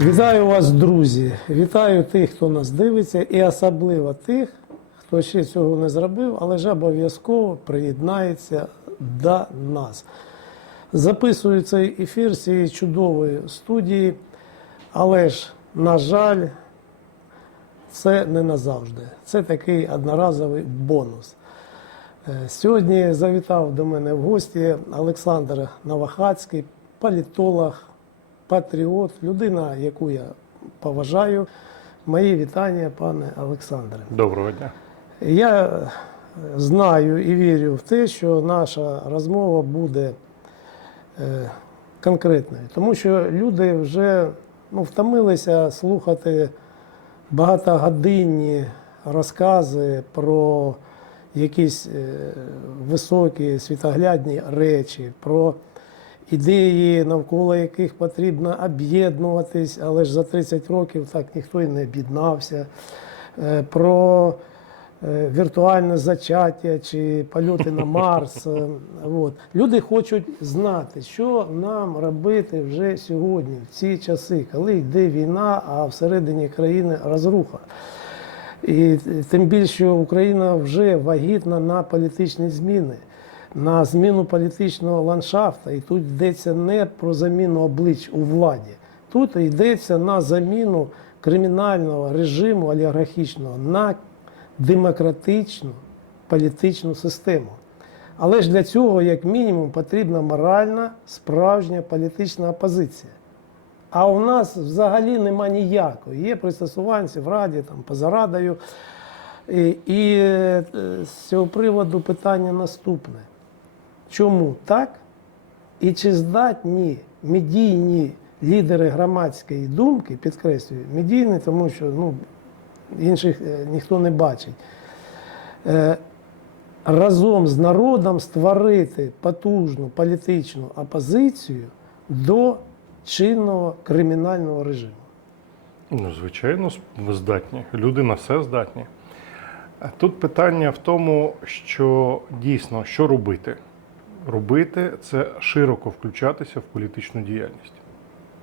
Вітаю вас, друзі! Вітаю тих, хто нас дивиться, і особливо тих, хто ще цього не зробив, але ж обов'язково приєднається до нас. Записую цей ефір з цієї чудової студії, але ж, на жаль, це не назавжди. Це такий одноразовий бонус. Е, Сьогодні завітав до мене в гості Олександр Новохацький, політолог, патріот, людина, яку я поважаю. Мої вітання, пане Олександре. Доброго дня. Я знаю і вірю в те, що наша розмова буде е, конкретною, тому що люди вже ну, втомилися слухати багатогодинні розкази про якісь е, високі світоглядні речі, про ідеї, навколо яких потрібно об'єднуватись, але ж за 30 років так ніхто і не об'єднався. Е, Про е, віртуальне зачаття чи польоти на Марс. Е, От. Люди хочуть знати, що нам робити вже сьогодні, в ці часи, коли йде війна, а всередині країни розруха. І тим більше Україна вже вагітна на політичні зміни, на зміну політичного ландшафту. І тут йдеться не про заміну облич у владі. Тут йдеться на заміну кримінального режиму олігархічного на демократичну політичну систему. Але ж для цього, як мінімум, потрібна моральна, справжня політична опозиція. А у нас взагалі нема ніякої. Є пристосуванці в Раді, там, поза Радою. І, і е, з цього приводу питання наступне. Чому так? І чи здатні медійні лідери громадської думки, підкреслюю, медійні, тому що ну, інших е, ніхто не бачить, е, разом з народом створити потужну політичну опозицію до чинного кримінального режиму. Ну, звичайно, здатні. Люди на все здатні. Тут питання в тому, що дійсно що робити. Робити це широко включатися в політичну діяльність.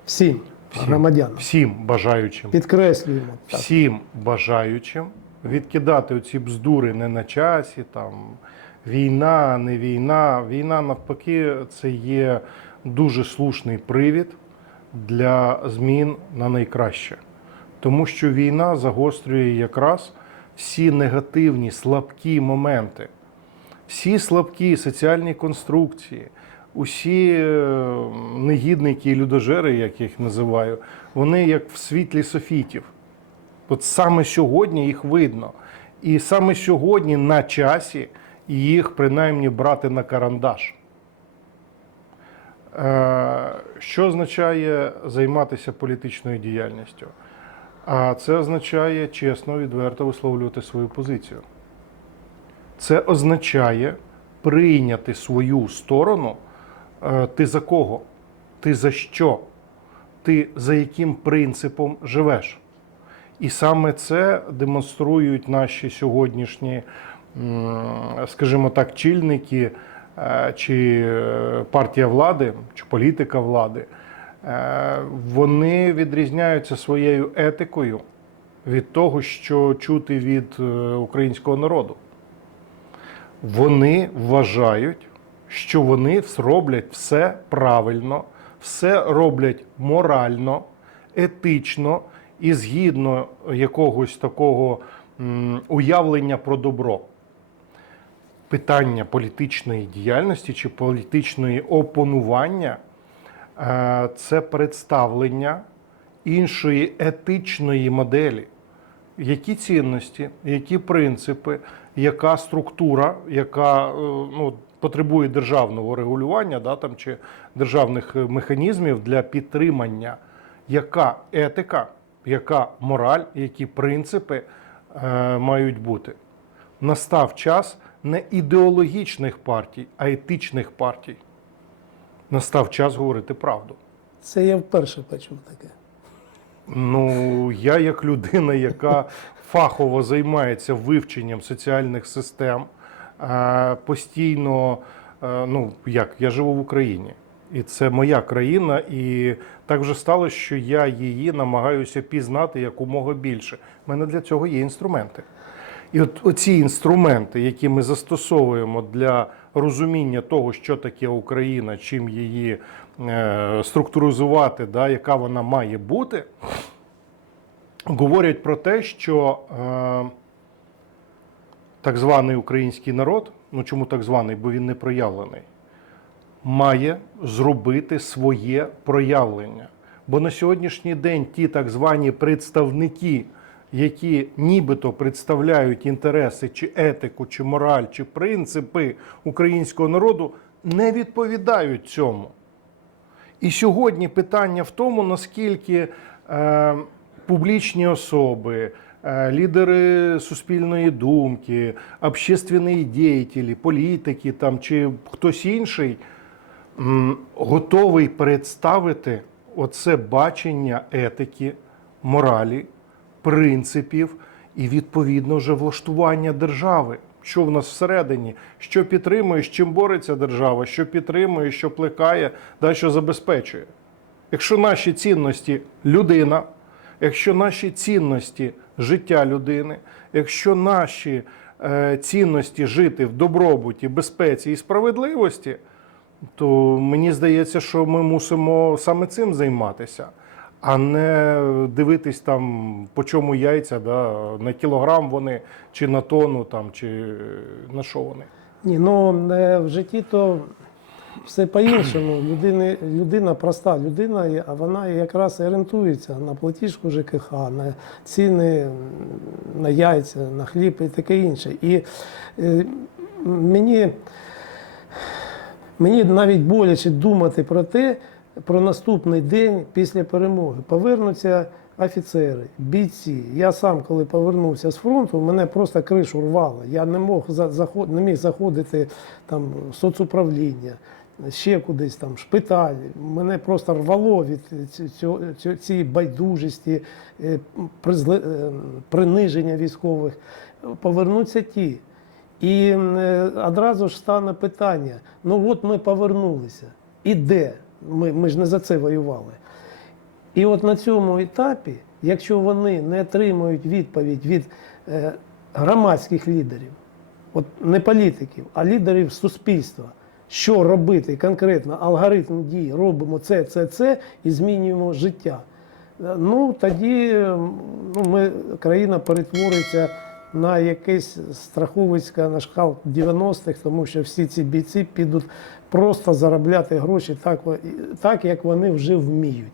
Всім, Всім. громадянам. Всім бажаючим, Підкреслюємо. Так. всім бажаючим відкидати оці бздури не на часі, там війна, не війна. Війна навпаки, це є дуже слушний привід для змін на найкраще. Тому що війна загострює якраз всі негативні, слабкі моменти, всі слабкі соціальні конструкції, усі е, негідники і людожери, як я їх називаю, вони як в світлі софітів. От саме сьогодні їх видно. І саме сьогодні на часі їх принаймні брати на карандаш. Е, Що означає займатися політичною діяльністю? А це означає чесно, відверто висловлювати свою позицію. Це означає прийняти свою сторону. Е, Ти за кого? Ти за що? Ти за яким принципом живеш? І саме це демонструють наші сьогоднішні, скажімо так, чільники е, чи е, партія влади, чи політика влади. Вони відрізняються своєю етикою від того, що чути від українського народу. Вони вважають, що вони роблять все правильно, все роблять морально, етично і згідно якогось такого уявлення про добро. Питання політичної діяльності чи політичної опонування е, це представлення іншої етичної моделі. Які цінності, які принципи, яка структура, яка е, ну, потребує державного регулювання да, там, чи державних е, механізмів для підтримання, яка етика, яка мораль, які принципи е, мають бути. Настав час не ідеологічних партій, а етичних партій. Настав час говорити правду. Це я вперше почув таке. Ну, я як людина, яка фахово займається вивченням соціальних систем, е, постійно, е, ну як, я живу в Україні. І це моя країна, і так вже сталося, що я її намагаюся пізнати якомога більше. У мене для цього є інструменти. І от оці інструменти, які ми застосовуємо для розуміння того, що таке Україна, чим її е, структуризувати, да, яка вона має бути, говорять про те, що е, так званий український народ, ну чому так званий, бо він не проявлений, має зробити своє проявлення. Бо на сьогоднішній день ті так звані представники, які нібито представляють інтереси чи етику, чи мораль, чи принципи українського народу, не відповідають цьому. І сьогодні питання в тому, наскільки е, публічні особи, е, лідери суспільної думки, общественні діятелі, політики там, чи хтось інший готовий представити оце бачення етики, моралі, принципів і відповідно вже влаштування держави. Що в нас всередині, що підтримує, з чим бореться держава, що підтримує, що плекає, да, що забезпечує. Якщо наші цінності людина, якщо наші цінності життя людини, якщо наші е, цінності жити в добробуті, безпеці і справедливості, то мені здається, що ми мусимо саме цим займатися, а не дивитись там, по чому яйця, да, на кілограм вони, чи на тонну, там, чи е, на що вони. Ні, ну е, в житті то все по-іншому. Людини, людина проста людина, а вона якраз орієнтується на платіжку ЖКХ, на ціни на яйця, на хліб і таке інше. І е, мені, мені навіть боляче думати про те, про наступний день після перемоги. Повернуться офіцери, бійці. Я сам, коли повернувся з фронту, мене просто кришу рвало. Я не мог не міг заходити там в соцуправління, ще кудись там, шпиталь. Мене просто рвало від цієї байдужості, е, е, приниження військових. Повернуться ті. І е, одразу ж стане питання: ну от ми повернулися. І де? Ми, ми ж не за це воювали. І от на цьому етапі, якщо вони не отримують відповідь від громадських лідерів, от не політиків, а лідерів суспільства, що робити конкретно, алгоритм дій, робимо це, це, це і змінюємо життя. Е, Ну тоді ну, ми, країна перетвориться на якесь страховицьке на шкал 90-х, тому що всі ці бійці підуть просто заробляти гроші так, так як вони вже вміють.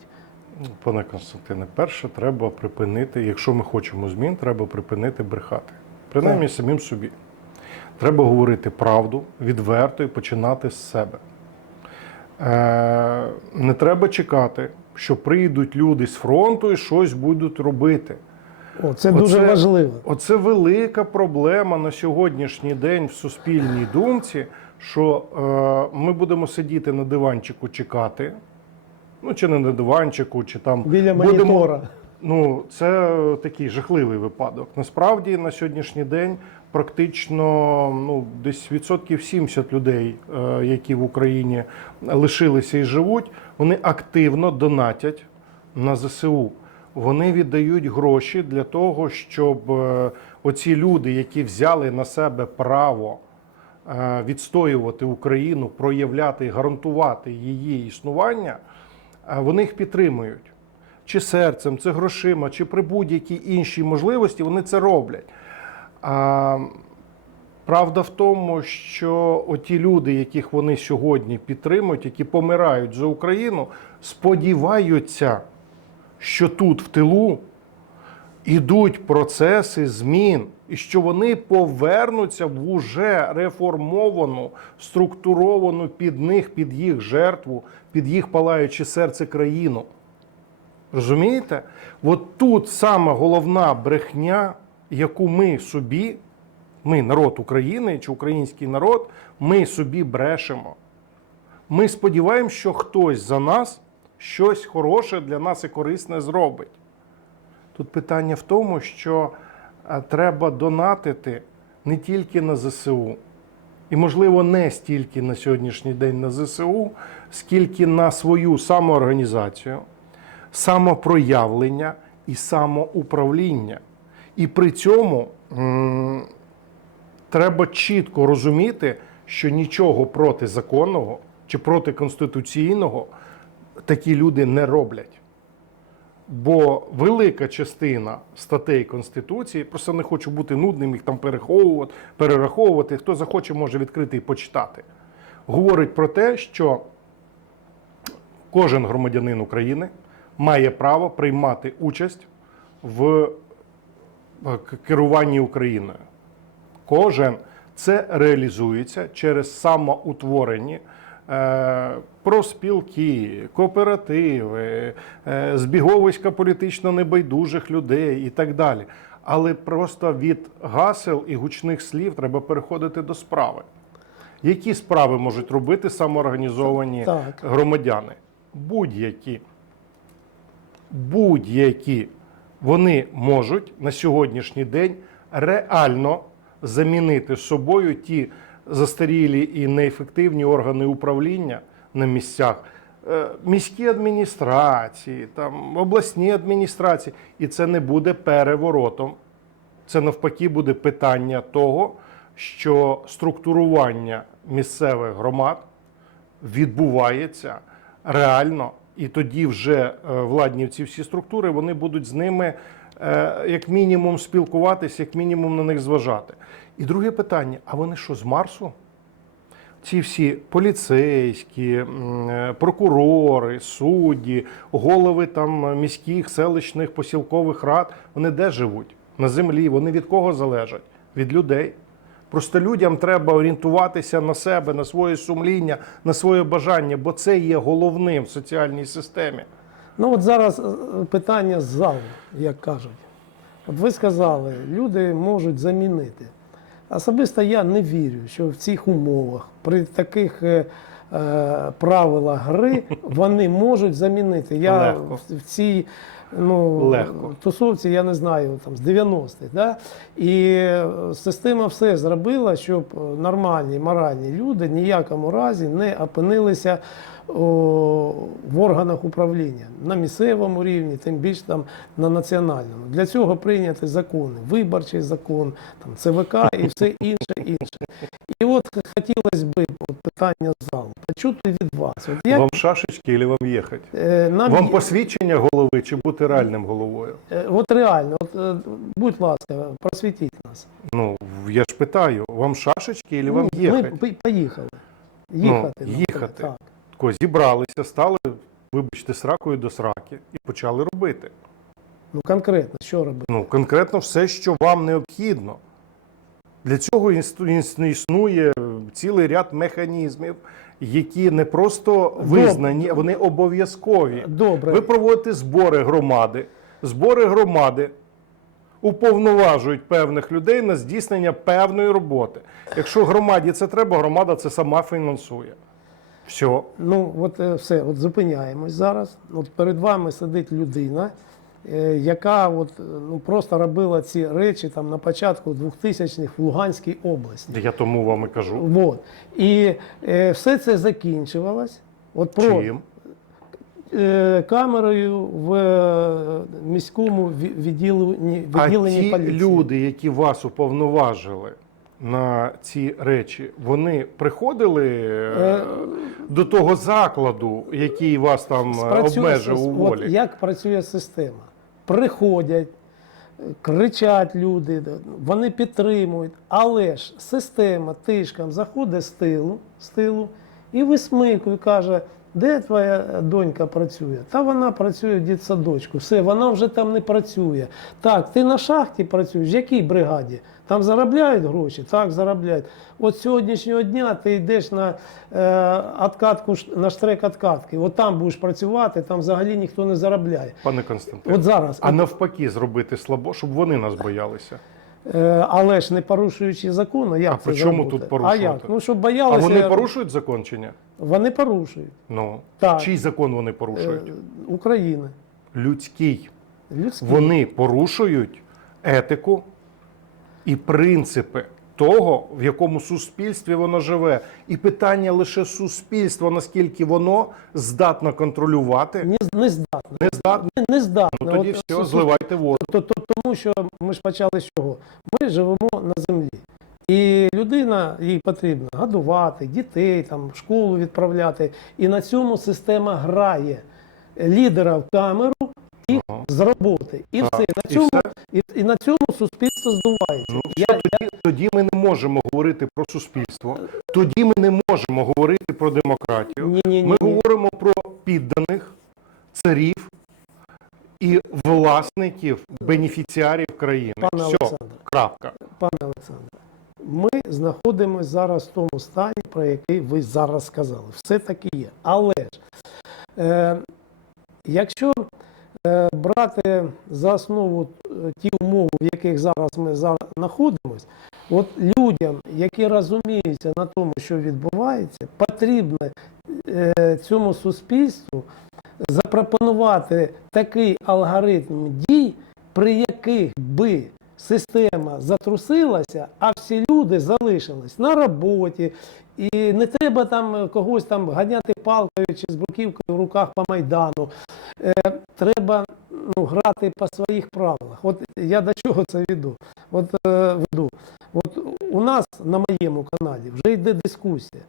Пане Константине, перше, треба припинити, якщо ми хочемо змін, треба припинити брехати. Принаймні Так. самим собі. Треба говорити правду відверто і починати з себе. Е, не треба чекати, що прийдуть люди з фронту і щось будуть робити. О, це дуже важливо. Оце велика проблема на сьогоднішній день в суспільній думці, що е, ми будемо сидіти на диванчику чекати. Ну, чи не на диванчику, чи там Біля будемо- монітора. Ну, це такий жахливий випадок. Насправді на сьогоднішній день практично ну, десь відсотків 70 людей, е, які в Україні лишилися і живуть, вони активно донатять на ЗСУ. Вони віддають гроші для того, щоб е, оці люди, які взяли на себе право е, відстоювати Україну, проявляти і гарантувати її існування, вони їх підтримують. Чи серцем, чи грошима, чи при будь-якій іншій можливості вони це роблять. А, правда в тому, що оті люди, яких вони сьогодні підтримують, які помирають за Україну, сподіваються, що тут в тилу ідуть процеси змін, і що вони повернуться в уже реформовану, структуровану під них, під їх жертву, під їх палаюче серце країну. Розумієте? От тут саме головна брехня, яку ми собі, ми, народ України чи український народ, ми собі брешемо. Ми сподіваємося, що хтось за нас щось хороше для нас і корисне зробить. Тут питання в тому, що е, треба донатити не тільки на ЗСУ, І, можливо, не стільки на сьогоднішній день на ЗСУ, скільки на свою самоорганізацію, самопроявлення і самоуправління. І при цьому треба чітко розуміти, що нічого протизаконного чи протиконституційного такі люди не роблять. Бо велика частина статей Конституції, просто не хочу бути нудним, їх там переховувати, перераховувати. Хто захоче, може відкрити і почитати. Говорить про те, що кожен громадянин України має право приймати участь в керуванні Україною. Кожен це реалізується через самоутворені е, профспілки, кооперативи, е, збіговиська політично небайдужих людей і так далі. Але просто від гасел і гучних слів треба переходити до справи. Які справи можуть робити самоорганізовані Так. громадяни? Будь-які. Будь-які вони можуть на сьогоднішній день реально замінити собою ті застарілі і неефективні органи управління на місцях, Е, міські адміністрації, там, обласні адміністрації. І це не буде переворотом. Це навпаки буде питання того, що структурування місцевих громад відбувається реально, і тоді вже е, владні ці всі структури вони будуть з ними е, як мінімум спілкуватися, як мінімум на них зважати. І друге питання: а вони що з Марсу? Ці всі поліцейські, е, прокурори, судді, голови там міських, селищних, посілкових рад, вони де живуть? На землі. Вони від кого залежать? Від людей. Просто людям треба орієнтуватися на себе, на своє сумління, на своє бажання, бо це є головним в соціальній системі. Ну от зараз е, питання з залу, як кажуть. От ви сказали, люди можуть замінити. Особисто я не вірю, що в цих умовах, при таких е, е, правилах гри, вони можуть замінити. Я Легко. в, в цій ну, Легко. тусовці, я не знаю, там з 90-х. Да? І е, система все зробила, щоб е, нормальні моральні люди ніякому разі не опинилися о, в органах управління на місцевому рівні, тим більше там на національному. Для цього прийняті закони, виборчий закон, там ЦВК і все інше інше. І от хотілося б от питання залу почути від вас. От як Вам шашечки чи вам їхати? е, нам Вам посвідчення голови чи бути реальним головою? е, от реально, от, е, будь ласка, просвітіть нас. Ну, я ж питаю, вам шашечки вам Ну, їхати? Ми поїхали. Їхати. Ну, нам їхати. Так. Тако зібралися, стали, вибачте, сракою до сраки і почали робити. Ну конкретно, що робити? Ну, конкретно все, що вам необхідно. Для цього існує цілий ряд механізмів, які не просто визнані, а вони обов'язкові. Добре. Ви проводите збори громади. Збори громади уповноважують певних людей на здійснення певної роботи. Якщо громаді це треба, громада це сама фінансує. Все. Ну, от е, все, от зупиняємось зараз. От перед вами сидить людина, яка от, е, ну, просто робила ці речі там, на початку 2000-х в Луганській області. Я тому вам і кажу. Вот. І е, все це закінчувалось. От про Чим? е, камерою в е, міському ві- відділенні, А відділенні ті поліції. люди, які вас уповноважили на ці речі, вони приходили е, до того закладу, який вас там е, Спрацює обмежив у волі. От як працює система? Приходять, кричать люди, вони підтримують, але ж система тишком заходить з тилу, з тилу і висмикує, каже, де твоя донька працює? Та вона працює в дитсадочку. Все, вона вже там не працює. Так, ти на шахті працюєш, в якій бригаді? Там заробляють гроші? Так, заробляють. От сьогоднішнього дня ти йдеш на е, откатку, на штрек откатки. От там будеш працювати, там взагалі ніхто не заробляє. Пане Константин. От зараз. А навпаки, зробити слабо, щоб вони нас боялися. Е, але ж не порушуючи закону, як А це при чому зробити? тут порушувати? А як? Ну, щоб А вони порушують закон чи ні? Вони порушують. Ну, Так. чий закон вони Е, порушують? України. Людський. Людські. Вони порушують етику і принципи того, в якому суспільстві воно живе, і питання лише суспільства, наскільки воно здатно контролювати, Не, не здатне. не здатно. Не, не здатне. Ну, тоді От, все, зливайте воду. То, то, тому що ми ж почали з чого? Ми живемо на землі. І людина їй потрібно годувати, дітей, там, в школу відправляти. І на цьому система грає лідера в камеру і Ага. з роботи. І все. На і цьому, все. і, і на цьому суспільство здувається. Ну, Я- тоді, тоді ми не можемо говорити про суспільство, тоді ми не можемо говорити про демократію. Ні, ні, ні, Ми ні. говоримо про підданих, царів і власників, бенефіціарів країни. Пане Все, крапка. Пане Олександре, ми знаходимося зараз в тому стані, про який ви зараз сказали. Все таки є. Але ж, е, якщо е, брати за основу е, ті умови, в яких зараз ми зараз знаходимося, от людям, які розуміються на тому, що відбувається, потрібно е, цьому суспільству запропонувати такий алгоритм дій, при яких би система затрусилася, а всі люди залишились на роботі. І не треба там когось там ганяти палкою чи з бруківкою в руках по майдану. Е, треба ну, грати по своїх правилах. От я до чого це веду? От е, веду. От у нас на моєму каналі вже йде дискусія.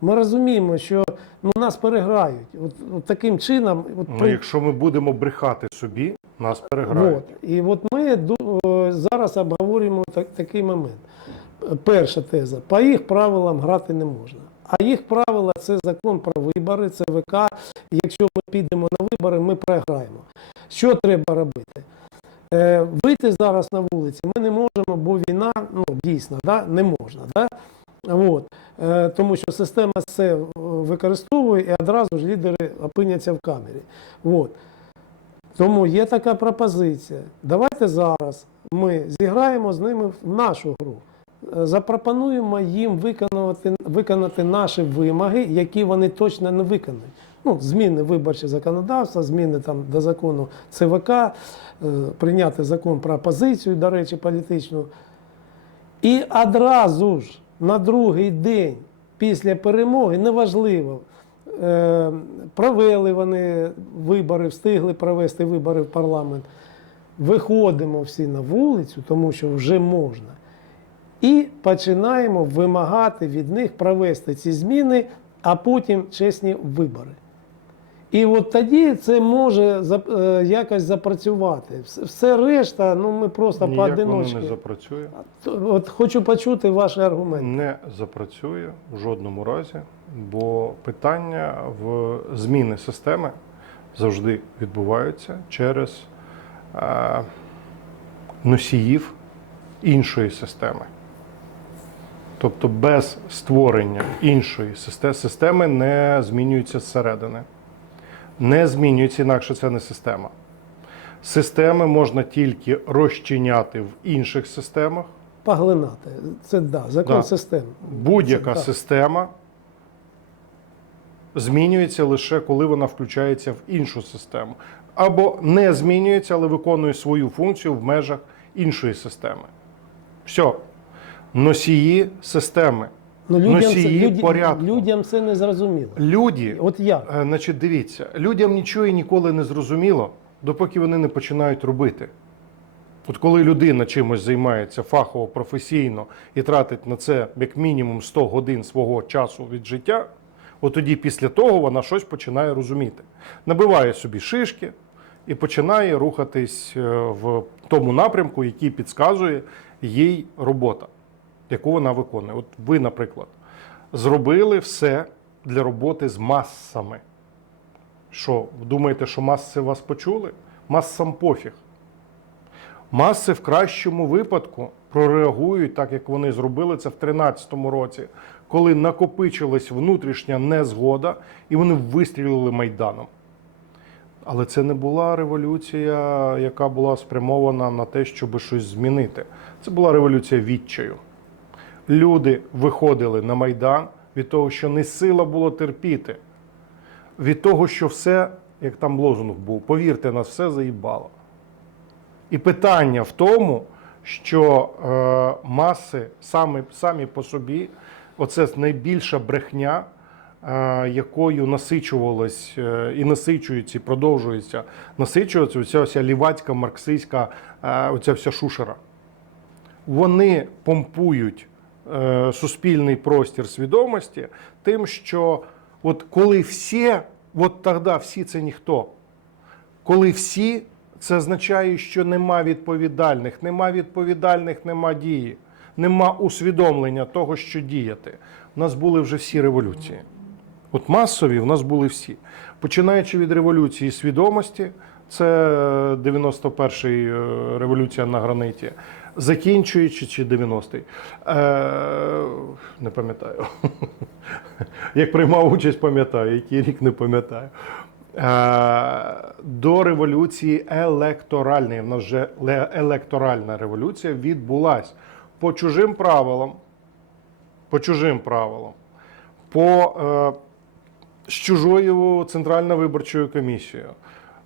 Ми розуміємо, що ну, нас переграють. От, от таким чином, от Ну, при- якщо ми будемо брехати собі, нас переграють. Вот. І от ми е, зараз обговорюємо так, такий момент. Перша теза: по їх правилам грати не можна. А їх правила це закон про вибори, це ВК. Якщо ми підемо на вибори, ми програємо. Що треба робити? Е, вийти зараз на вулиці ми не можемо, бо війна ну, дійсно да, не можна. Да? От. Е, тому що система це е, використовує і одразу ж лідери опиняться в камері. От. Тому є така пропозиція. Давайте зараз ми зіграємо з ними в нашу гру. Е, Запропонуємо їм виконувати, виконати наші вимоги, які вони точно не виконають. Ну, зміни виборче законодавства, зміни там до закону ЦВК, прийняти закон про опозицію, до речі, політичну. І одразу ж на другий день після перемоги, неважливо, е, провели вони вибори, встигли провести вибори в парламент. Виходимо всі на вулицю, тому що вже можна. І починаємо вимагати від них провести ці зміни, а потім чесні вибори. І от тоді це може е, якось запрацювати. Все- решта, ну ми просто Ніяк воно не запрацює. От хочу почути ваші аргументи. Не запрацює в жодному разі, бо питання в зміни системи завжди відбуваються через е, носіїв іншої системи. Тобто без створення іншої системи, не змінюються зсередини. Не змінюється, інакше це не система. Системи можна тільки розчиняти в інших системах. Поглинати. Це да, закон Да. систем. Будь-яка система змінюється лише коли вона включається в іншу систему. Або не змінюється, але виконує свою функцію в межах іншої системи. Все. Носії системи. Ну, людям, це, Носії люді- порядку. людям це не зрозуміло. Люди, От як? е, значить, дивіться, людям нічого і ніколи не зрозуміло, допоки вони не починають робити. От коли людина чимось займається фахово, професійно і тратить на це як мінімум 100 годин свого часу від життя, от тоді після того вона щось починає розуміти. Набиває собі шишки і починає рухатись е, в тому напрямку, який підказує їй робота, яку вона виконує. От ви, наприклад, зробили все для роботи з масами. Що, думаєте, що маси вас почули? Масам пофіг. Маси в кращому випадку прореагують так, як вони зробили це в 2013 році, коли накопичилась внутрішня незгода, і вони вистрілили майданом. Але це не була революція, яка була спрямована на те, щоб щось змінити. Це була революція відчаю. Люди виходили на майдан від того, що не сила було терпіти, від того, що все, як там лозунг був, повірте, нас все заїбало. І питання в тому, що е, маси самі, самі по собі, оце найбільша брехня, е, якою насичувалось е, і насичується, і продовжується насичуватися оця вся лівацька, марксистська, е, оця вся шушера. Вони помпують суспільний простір свідомості тим, що от коли всі, от тоді всі це ніхто. Коли всі, це означає, що нема відповідальних, нема відповідальних, нема дії, нема усвідомлення того, що діяти. У нас були вже всі революції. От масові в нас були всі. Починаючи від революції свідомості, це 91-й е, революція на граниті, закінчуючи чи 90-й. Е, не пам'ятаю. Як приймав участь, пам'ятаю, який рік не пам'ятаю. Е, До революції електоральної, в нас вже електоральна революція відбулась по чужим правилам, по чужим правилам, по е, з чужою центральною виборчою комісією.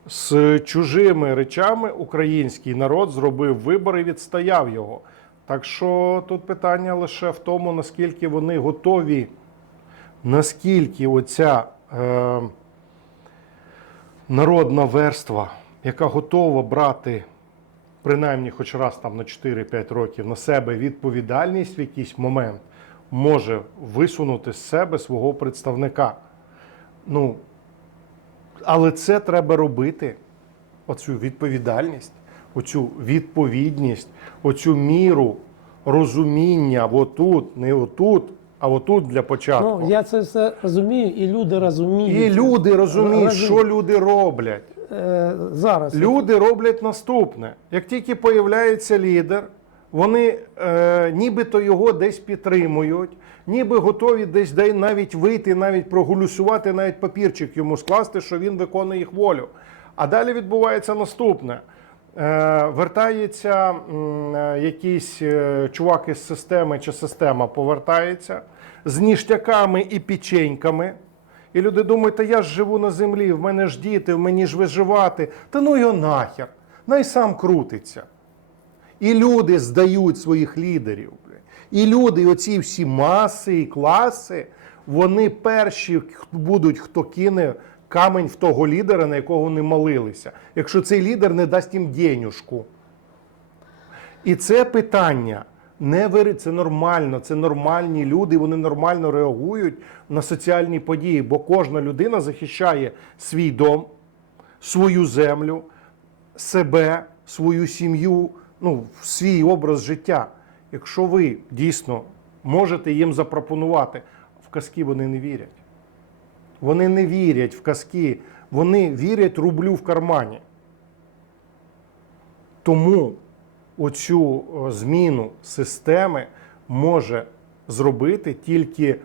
З чужими речами український народ зробив вибор і відстояв його. Так що тут питання лише в тому, наскільки вони готові, наскільки оця е, народна верства, яка готова брати принаймні хоч раз там на 4-5 років на себе відповідальність в якийсь момент, може висунути з себе свого представника. Ну, але це треба робити, оцю відповідальність, оцю відповідність, оцю міру розуміння отут, не отут, а отут для початку. Ну, я це все розумію, і люди розуміють. І люди розуміють, Розуміють. що люди роблять. Е, зараз. Люди роблять наступне. Як тільки появляється лідер, вони е, нібито його десь підтримують, ніби готові десь де навіть вийти, навіть проголосувати, навіть папірчик йому скласти, що він виконує їх волю. А далі відбувається наступне. Е, вертається е, якийсь е, чувак із системи чи система повертається з ніштяками і печеньками. І люди думають, та я ж живу на землі, в мене ж діти, в мені ж виживати. Та ну його нахер, най сам крутиться. І люди здають своїх лідерів. І люди, і оці всі маси і класи, вони перші будуть, хто кине камень в того лідера, на якого вони молилися, якщо цей лідер не дасть їм денюжку. І це питання не вири, це нормально, це нормальні люди, вони нормально реагують на соціальні події, бо кожна людина захищає свій дом, свою землю, себе, свою сім'ю, ну, в свій образ життя. Якщо ви дійсно можете їм запропонувати, в казки вони не вірять. Вони не вірять в казки, вони вірять рублю в кармані. Тому оцю зміну системи може зробити тільки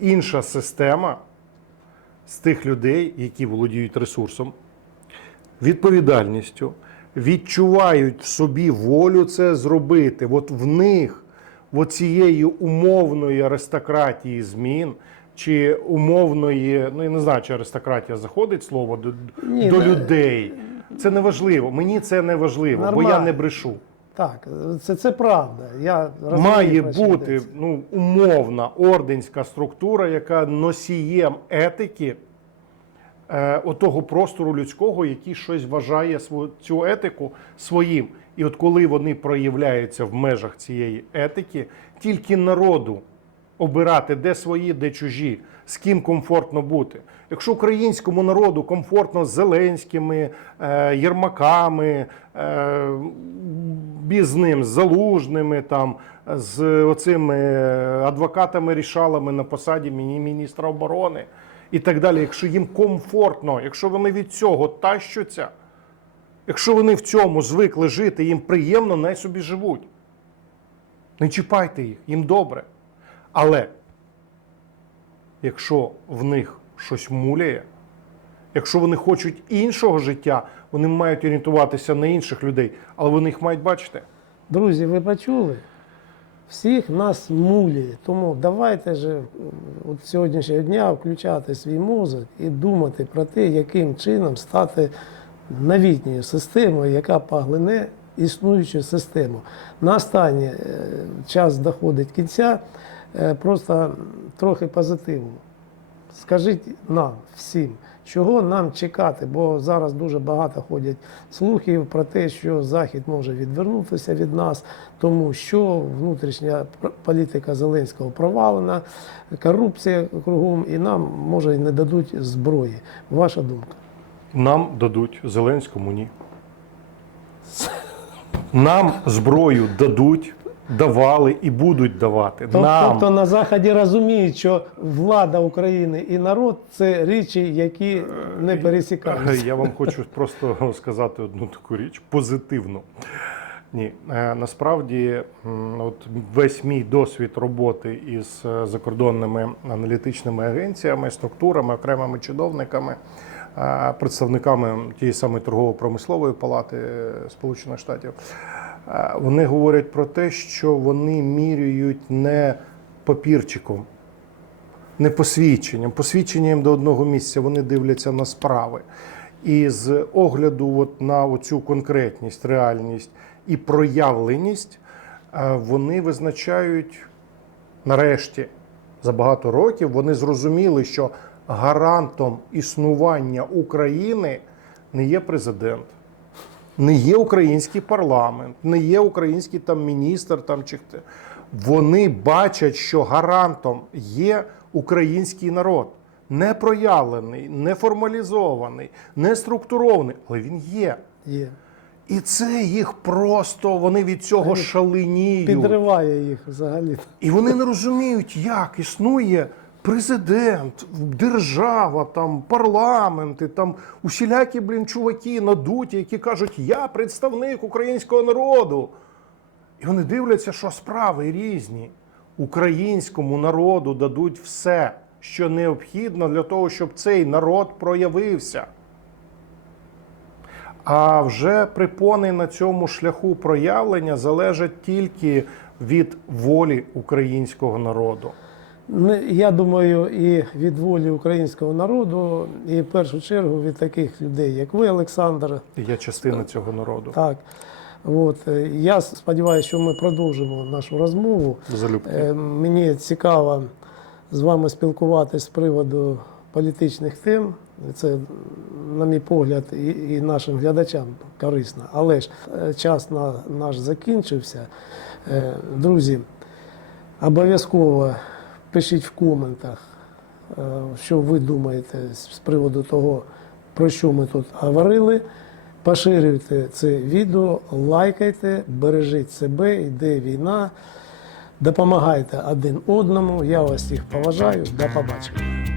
інша система з тих людей, які володіють ресурсом, відповідальністю, відчувають в собі волю це зробити. От в них от цієї умовної аристократії змін. Чи умовної, ну я не знаю, чи аристократія заходить слово до, Ні, до не- людей. Це не важливо. Мені це не важливо, бо я не брешу. Так, це, це правда. Я розумію, Має бути ну, умовна орденська структура, яка носієм етики отого простору людського, який щось вважає сво- цю етику своїм. І от коли вони проявляються в межах цієї етики, тільки народу обирати, де свої, де чужі, з ким комфортно бути. Якщо українському народу комфортно з Зеленськими, е, Єрмаками, е, без ним, з залужними, там, з оцими адвокатами-рішалами на посаді міні- міністра оборони і так далі. Якщо їм комфортно, якщо вони від цього тащуться, якщо вони в цьому звикли жити, їм приємно, най собі живуть. Не чіпайте їх, їм добре. Але якщо в них щось муляє, якщо вони хочуть іншого життя, вони мають орієнтуватися на інших людей, але вони їх мають бачити. Друзі, ви почули? Всіх нас мулює. Тому давайте же от сьогоднішнього дня включати свій мозок і думати про те, яким чином стати новітньою системою, яка поглине існуючу систему. На е, час доходить кінця, е, просто трохи позитиву. Скажіть нам всім, чого нам чекати, бо зараз дуже багато ходять слухів про те, що Захід може відвернутися від нас, тому що внутрішня політика Зеленського провалена, корупція кругом, і нам може не дадуть зброї. Ваша думка? Нам дадуть Зеленському ні. Нам зброю дадуть, давали і будуть давати. Тоб- Нам. Тобто на Заході розуміють, що влада України і народ це речі, які не пересікаються. Я вам хочу просто сказати одну таку річ позитивну. Ні, е, насправді, от весь мій досвід роботи із е, закордонними аналітичними агенціями, структурами, окремими чиновниками, е, представниками тієї самої торгово-промислової палати е, Сполучених Штатів, е, вони говорять про те, що вони міряють не папірчиком, не посвідченням. Посвідченням до одного місця вони дивляться на справи. І з огляду от на цю конкретність, реальність і проявленість е, вони визначають нарешті за багато років. Вони зрозуміли, що гарантом існування України не є президент. Не є український парламент, не є український там міністр там чи хто. Вони бачать, що гарантом є український народ. Не проявлений, не формалізований, не структурований, але він є. Є. І це їх просто вони від цього шаленіють. Підриває їх взагалі. І вони не розуміють, як існує президент, держава, там, парламенти, там усілякі блін, чуваки надуті, які кажуть, я представник українського народу. І вони дивляться, що справи різні. Українському народу дадуть все, що необхідно для того, щоб цей народ проявився. А вже препони на цьому шляху проявлення залежать тільки від волі українського народу. Не- Я думаю, і від волі українського народу, і в першу чергу від таких людей, як ви, Олександр. І Я частина цього народу. Так. От. е, Я сподіваюся, що ми продовжимо нашу розмову. Залюбки. Е, Мені цікаво з вами спілкуватися з приводу політичних тем. Це, на мій погляд, і, нашим глядачам корисно. Але ж е, час на, наш закінчився. Друзі, обов'язково пишіть в коментах, е, що ви думаєте з приводу того, про що ми тут говорили. Поширюйте це відео, лайкайте, бережіть себе, йде війна. Допомагайте один одному. Я вас всіх поважаю. До побачення.